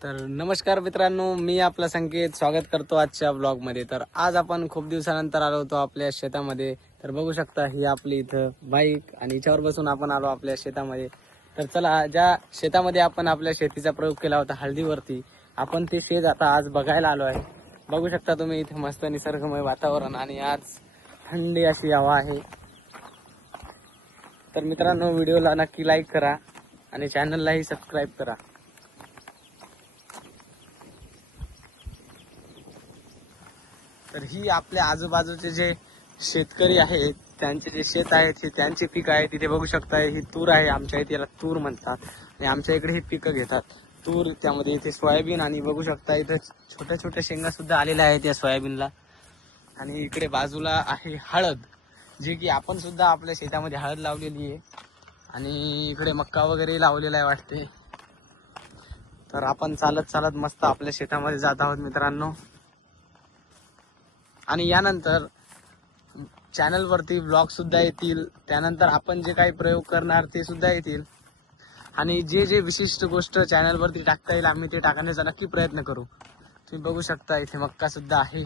तर नमस्कार मित्रांनो मी आपला संकेत स्वागत करतो आजच्या ब्लॉगमध्ये तर आज आपण खूप दिवसानंतर आलो होतो आपल्या शेतामध्ये. तर बघू शकता ही आपली इथं बाईक आणि हिच्यावर बसून आपण आलो आपल्या शेतामध्ये. तर चला ज्या शेतामध्ये आपण आपल्या शेतीचा प्रयोग केला होता हळदीवरती आपण ते शेत आता आज बघायला आलो आहे. बघू शकता तुम्ही इथे मस्त निसर्गमय वातावरण आणि आज थंडी अशी हवा आहे. तर मित्रांनो व्हिडिओला नक्की लाईक करा आणि चॅनललाही सबस्क्राईब करा. तर ही आपल्या आजूबाजूचे जे शेतकरी आहेत त्यांचे जे शेत आहेत हे त्यांचे पीक आहे तिथे बघू शकता ही तूर आहे. आमच्या इथे याला तूर म्हणतात. आणि आमच्या इकडे ही पिकं घेतात. तूर त्यामध्ये इथे सोयाबीन आणि बघू शकता इथे छोट्या छोट्या शेंगा सुद्धा आलेल्या आहेत या सोयाबीनला. आणि इकडे बाजूला आहे हळद जे की आपण सुद्धा आपल्या शेतामध्ये हळद लावलेली आहे. आणि इकडे मक्का वगैरे लावलेला आहे वाटते. तर आपण चालत चालत मस्त आपल्या शेतामध्ये जात आहोत मित्रांनो. आणि यानंतर चॅनलवरती ब्लॉग सुद्धा येतील. त्यानंतर आपण जे काही प्रयोग करणार ते सुद्धा येतील. आणि जे जे विशिष्ट गोष्ट चॅनलवरती टाकता येईल आम्ही ते टाकण्याचा नक्की प्रयत्न करू. तुम्ही बघू शकता इथे मक्का सुद्धा आहे.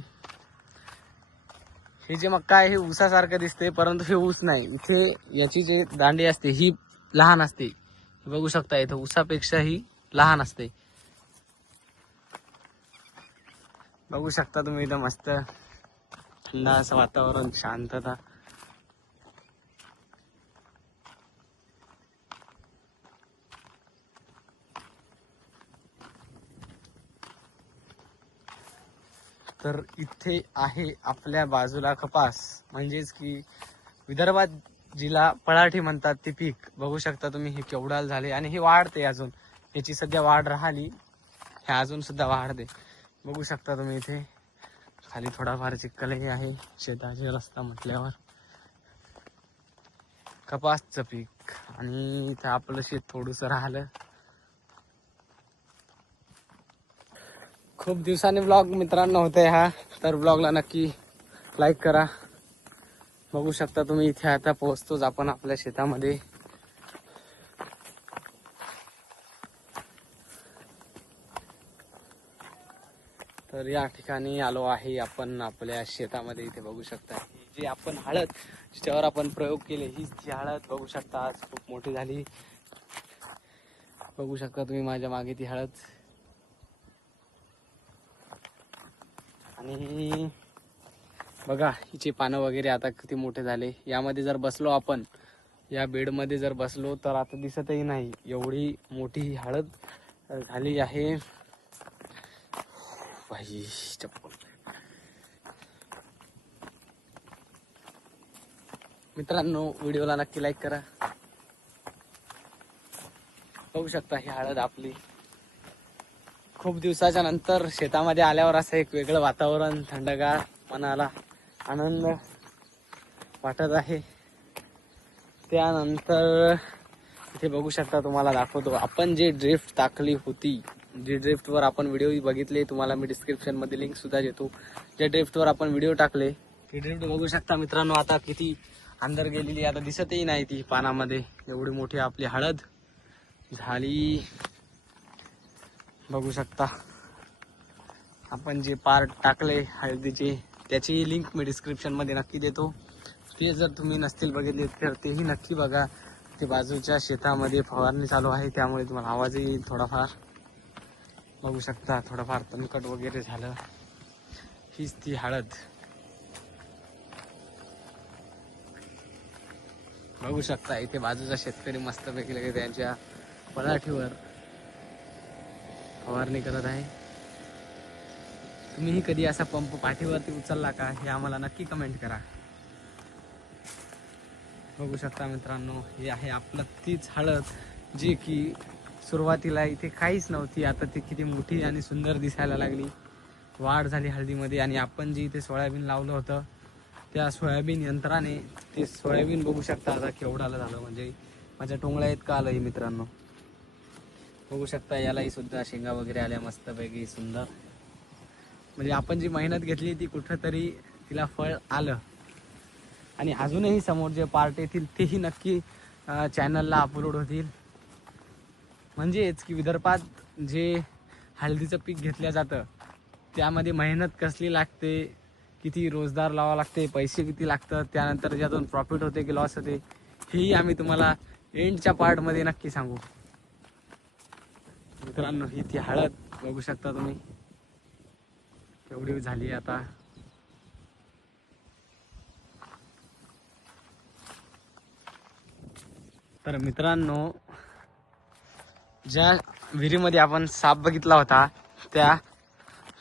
हे जे मक्का आहे हे ऊसासारखं दिसते परंतु हे ऊस नाही. इथे याची जे दांडी असते ही लहान असते. बघू शकता इथं ऊसापेक्षा ही लहान असते. बघू शकता तुम्ही इथं मस्त थंड असं वातावरण शांतता. तर इथे आहे आपल्या बाजूला कपास. म्हणजेच की विदर्भात जिला पळाठी म्हणतात ते पीक. बघू शकता तुम्ही हे केवढाल झाले. आणि हे वाढते अजून. याची सध्या वाढ राहिली. हे अजून सुद्धा वाढते. बघू शकता तुम्ही इथे. खाली थोडाफार चिखलही आहे. शेताचे रस्ता म्हटल्यावर कपासचं पीक. आणि इथं आपलं शेत थोडंसं राहिलं. खूप दिवसांनी ब्लॉग मित्रांनो होते हा. तर ब्लॉगला नक्की लाईक करा. बघू शकता तुम्ही इथे आता पोहोचतोच आपण आपल्या शेतामध्ये. तर या ठिकाणी आलो आहे. आपण आपल्या शेतामध्ये इथे बघू शकता. ही जी आपण हळद ज्याच्यावर आपण प्रयोग केले ही ती हळद बघू शकता आज खूप मोठी झाली. बघू शकता तुम्ही माझ्या मागे ती हळद. आणि बघा हिचे पानं वगैरे आता किती मोठे झाले. यामध्ये जर बसलो आपण या बेडमध्ये जर बसलो तर आता दिसतही नाही. एवढी मोठी ही हळद झाली आहे. बाई चप्पल मित्रांनो व्हिडिओला नक्की लाईक करा. बघू शकता ही हळद आपली. खूप दिवसाच्या नंतर शेतामध्ये आल्यावर असं एक वेगळं वातावरण थंडगार मनाला आनंद वाटत आहे. त्यानंतर इथे बघू शकता तुम्हाला दाखवतो आपण जे ड्रिफ्ट टाकली होती जी ड्रिफ्टवर आपण व्हिडिओ बघितले तुम्हाला मी डिस्क्रिप्शनमध्ये लिंक सुद्धा देतो. ज्या ड्रिफ्टवर आपण व्हिडिओ टाकले ती ड्रिफ्ट बघू शकता मित्रांनो आता किती अंदर गेलेली आता दिसतही नाही ती पानामध्ये. एवढी मोठी आपली हळद झाली. बघू शकता. आपण जे पार्ट टाकले हळदीचे त्याचीही लिंक मी डिस्क्रिप्शनमध्ये नक्की देतो. ते जर तुम्ही नसतील बघितले तर तेही नक्की बघा. ते बाजूच्या शेतामध्ये फवारणी चालू आहे त्यामुळे तुम्हाला आवाजही येईल थोडाफार. बघू शकता थोडंफार तणकट वगैरे झालं. हीच ती हळद. बघू शकता इथे बाजूचा शेतकरी मस्त पैकी त्यांच्या पराठीवर फवारणी करत आहे. तुम्हीही कधी असा पंप पाठीवरती उचलला का हे आम्हाला नक्की कमेंट करा. बघू शकता मित्रांनो हे आहे आपलं तीच हळद जी की सुरुवातीला इथे काहीच नव्हती. आता ती किती मोठी आणि सुंदर दिसायला लागली. वाढ झाली हळदीमध्ये आणि आपण जी इथे सोयाबीन लावलं होतं त्या सोयाबीन यंत्राने ते सोयाबीन बघू शकता आता केवढाला झालं. म्हणजे माझ्या टोंगळ्या इतकं आलं मित्रांनो? बघू शकता यालाही सुद्धा शेंगा वगैरे आल्या मस्तपैकी सुंदर. म्हणजे आपण जी मेहनत घेतली ती कुठंतरी तिला फळ आलं. आणि अजूनही समोर जे पार्ट येतील तेही नक्की चॅनलला अपलोड होतील. म्हणजेच की विदर्भात जे हळदीचं पीक घेतलं जातं त्यामध्ये मेहनत कसली लागते किती रोजगार लावा लागते पैसे किती लागतात त्यानंतर ज्यातून प्रॉफिट होते की लॉस होते हेही आम्ही तुम्हाला एंडच्या पार्टमध्ये नक्की सांगू. मित्रांनो ही ती हळद बघू शकता तुम्ही. एवढी झाली आता. तर मित्रांनो ज्या विहिरीमध्ये आपण साप बघितला होता त्या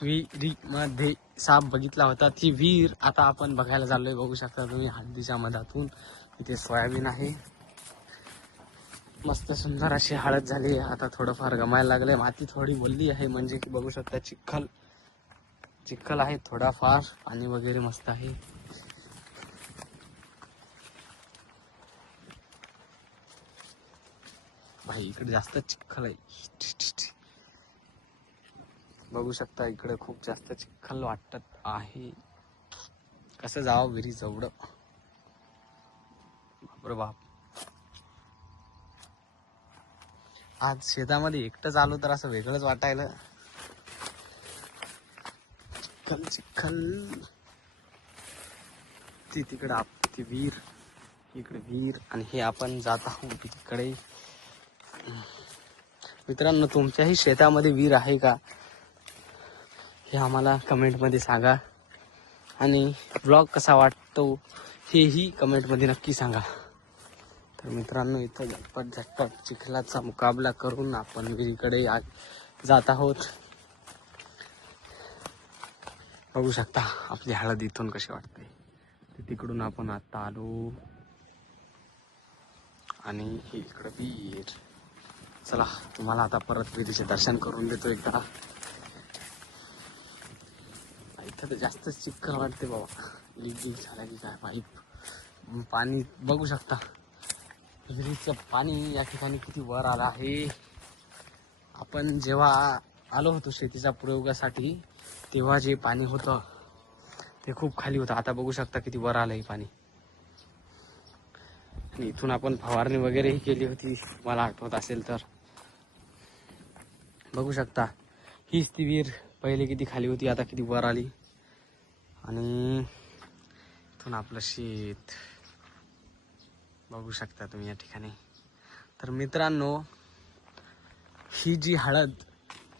विहिरीमध्ये साप बघितला होता. ती विहीर आता आपण बघायला चाललोय. बघू शकता तुम्ही हळदीच्या मधातून. इथे सोयाबीन आहे. मस्त सुंदर अशी हळद झाली. आता थोडंफार गमायला लागले माती थोडी बोलली आहे. म्हणजे की बघू शकता चिखल. चिखल आहे थोडाफार. पाणी वगैरे मस्त आहे. भाई इकडे जास्त चिखल आहे. बघू शकता इकडे खूप जास्त चिखल वाटत आहे. कसं जावं विरी जवळ? बाप. आज शेतामध्ये एकटंच आलो तर असं वेगळंच वाटायला. चिखल चिखल. ती तिकडं आप ती विहीर इकडे विहीर आणि हे आपण जात आहोत तिकडे मित्रांनो तुमच्याही शेतामध्ये विहीर आहे का? हे आम्हाला कमेंटमध्ये सांगा. आणि ब्लॉग कसा वाटतो हेही कमेंटमध्ये नक्की सांगा. तर मित्रांनो इथं झटपट झटपट चिखलाचा मुकाबला करून आपण विहिरीकडे आ- जात आहोत. बघू शकता आपली हळद इथून कशी वाटते. ते तिकडून आपण आता आलो. आणि इकडं विहीर चला तुम्हाला आता परत विधीचे दर्शन करून देतो एकदा. इथं तर जास्तच चिक्कल वाटते बाबा. लीक लीक झाला की काय पाईप पाणी बघू शकता. विहिरीचं पाणी या ठिकाणी किती वर आलं आहे. आपण जेव्हा आलो होतो शेतीच्या प्रयोगासाठी तेव्हा जे पाणी होतं ते खूप खाली होतं. आता बघू शकता किती वर आलं हे पाणी. आणि इथून आपण फवारणी वगैरेही केली होती. मला आठवत असेल तर. बघू शकता. हीच ती विहीर पहिले किती खाली होती आता किती वर आली. आणि इथून आपलं शेत. बघू शकता तुम्ही या ठिकाणी. तर मित्रांनो ही जी हळद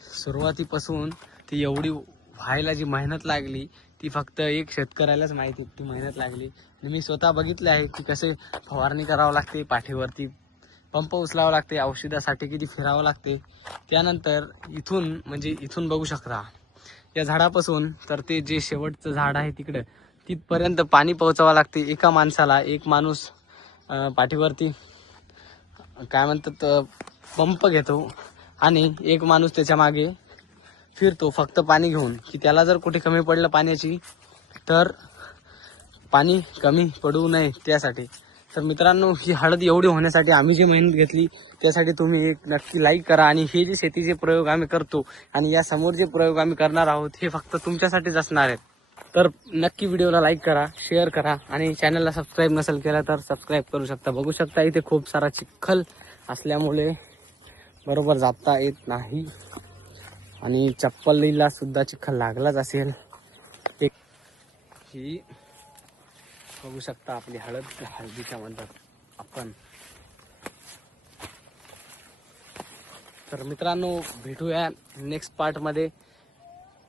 सुरुवातीपासून ती एवढी व्हायला जी मेहनत लागली ती फक्त एक शेतकऱ्यालाच माहिती ती मेहनत लागली. आणि मी स्वतः बघितले आहे की कसे फवारणी करावं लागते पाठीवरती पंप उचलावं लागते औषधासाठी किती फिरावं लागते. त्यानंतर इथून म्हणजे इथून बघू शकता. या झाडापासून तर ते जे शेवटचं झाड आहे तिकडं तिथपर्यंत पाणी पोहोचावं लागते. एका माणसाला एक माणूस पाठीवरती काय म्हणतात पंप घेतो आणि एक माणूस त्याच्यामागे फिरतो फक्त पाणी घेऊन. की त्याला जर कुठे कमी पडलं पाण्याची तर पाणी कमी पडू नये त्यासाठी. तर मित्रांनो ही हळद एवढी होण्यासाठी आम्ही जी मेहनत घेतली त्यासाठी तुम्ही एक नक्की लाईक करा आणि हे जे शेतीचे प्रयोग आम्ही करतो आणि या समोर जे प्रयोग आम्ही करणार आहोत हे फक्त तुमच्यासाठीच असणार आहेत. तर नक्की व्हिडिओला लाईक करा शेअर करा आणि चॅनलला सबस्क्राईब नसेल केला तर सबस्क्राईब करू शकता. बघू शकता इथे खूप सारा चिखल असल्यामुळे बरोबर जाता येत नाही. आणि चप्पलीला सुद्धा चिखल लागलाच असेल. एक ही बघू शकता आपली हळद हळदीच्या म्हणतात आपण. तर मित्रांनो भेटूया नेक्स्ट पार्टमध्ये